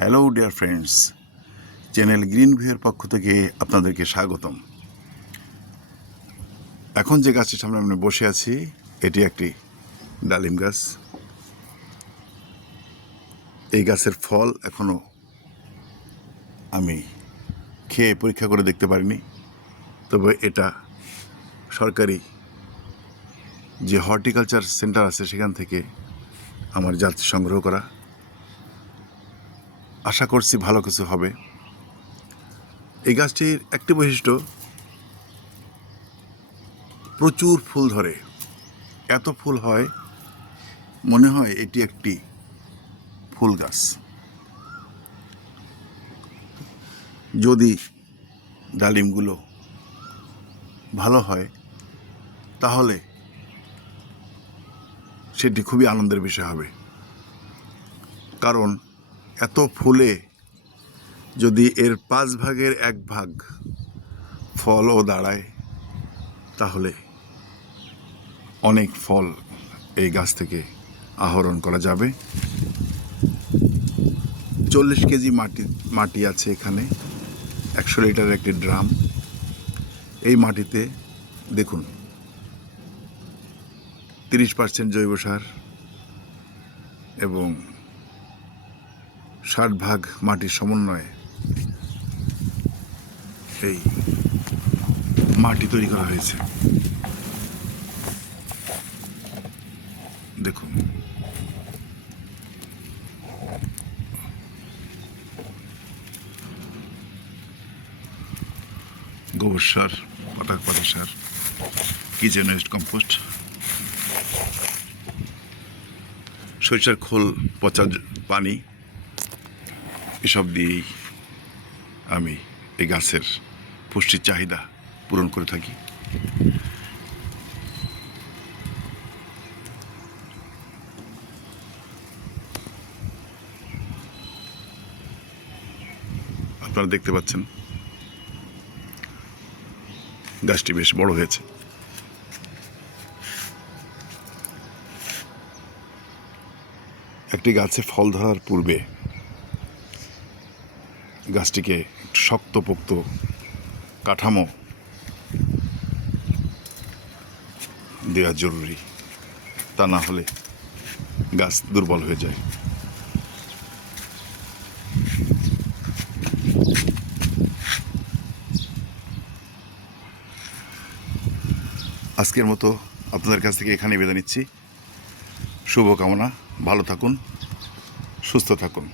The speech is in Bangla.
Hello dear friends channel green ভিউয়ের পক্ষ থেকে আপনাদেরকে স্বাগতম। এখন যে গাছটির সামনে আমি বসে আছি, এটি একটি ডালিম গাছ। এই গাছের ফল এখনও আমি খেয়ে পরীক্ষা করে দেখতে পারিনি। তবে এটা সরকারি যে হর্টিকালচার সেন্টার আছে, সেখান থেকে আমার জাত সংগ্রহ করা। আশা করছি ভালো কিছু হবে। এই গাছটির একটি বৈশিষ্ট্য, প্রচুর ফুল ধরে। এত ফুল হয়, মনে হয় এটি একটি ফুল গাছ। যদি ডালিমগুলো ভালো হয়, তাহলে সেটি খুবই আনন্দের বিষয় হবে। কারণ এত ফুলে যদি এর পাঁচ ভাগের এক ভাগ ফলও দাঁড়ায়, তাহলে অনেক ফল এই গাছ থেকে আহরণ করা যাবে। চল্লিশ কেজি মাটি মাটি আছে এখানে, একশো লিটারের একটি ড্রাম। এই মাটিতে দেখুন, তিরিশ পার্সেন্ট জৈব সার এবং ষাট ভাগ মাটির সমন্বয়ে এই মাটি তৈরি করা হয়েছে। দেখুন। গোবর সার পটাক পাতা সার কিচেন ওয়েস্ট কম্পোস্ট সরিষার খোল, পচা পানি এসব দিয়েই আমি এই গাছের পুষ্টির চাহিদা পূরণ করে থাকি। আপনারা দেখতে পাচ্ছেন, গাছটি বেশ বড় হয়েছে। একটি গাছে ফল ধরার পূর্বে গাছটিকে শক্তপোক্ত কাঠামো দেওয়া জরুরি। তা না হলে গাছ দুর্বল হয়ে যায়। আজকের মতো আপনাদের কাছ থেকে এখানে বিদায় নিচ্ছি। শুভকামনা। ভালো থাকুন। সুস্থ থাকুন।